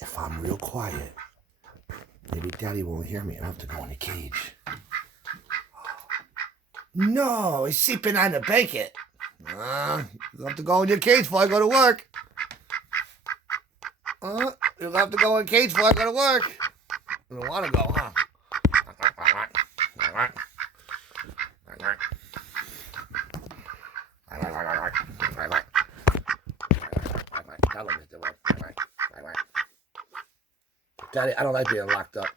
if I'm real quiet, maybe Daddy won't hear me. I have to go in the cage. No, he's sleeping on the blanket. You'll have to go in your cage before I go to work. You'll have to go in the cage before I go to work. You don't want to go, huh? Daddy, I don't like being locked up.